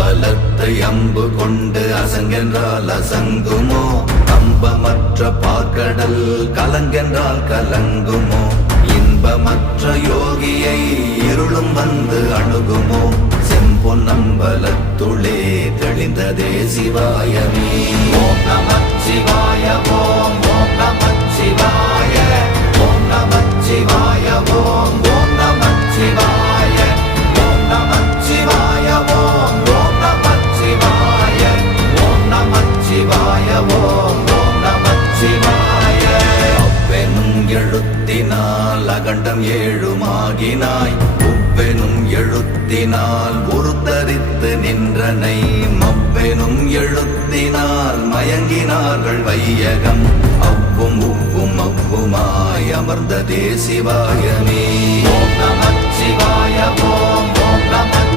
பலத்தை அம்பு கொண்டு அசங்கென்றால் அசங்குமோ? கம்பமற்ற பார்க்கடல் கலங்கென்றால் கலங்குமோ? இன்பமற்ற யோகியை இருளும் வந்து அணுகுமோ? செம்பொன்னம்பலத்துளே தெளிந்ததே சிவாயமே. ஓம் நமச்சிவாய ஓம் ஓம் நமச்சிவாய ஓம் நமச்சிவாய ஓம் ஓம் நமச்சிவாய ஓம் நமச்சிவாய ஓம் ஓம் நமச்சிவாய ஓம் நமச்சிவாய ஓம் ஓம் நமச்சிவாய. அவ்வெனும் எழுத்தினால் அகண்டம் ஏழுமாகினாய், உவ்வெனும் எழுத்தினால் உருத்தரித்து நின்றனை, மவ்வெனும் எழுத்தினால் மயங்கினார்கள் வையகம். அவ்வும் உவ்வும் அவ்வுமாய் அமர்ந்ததே சிவாயமே. ஓம் நமச்சிவாய ஓம்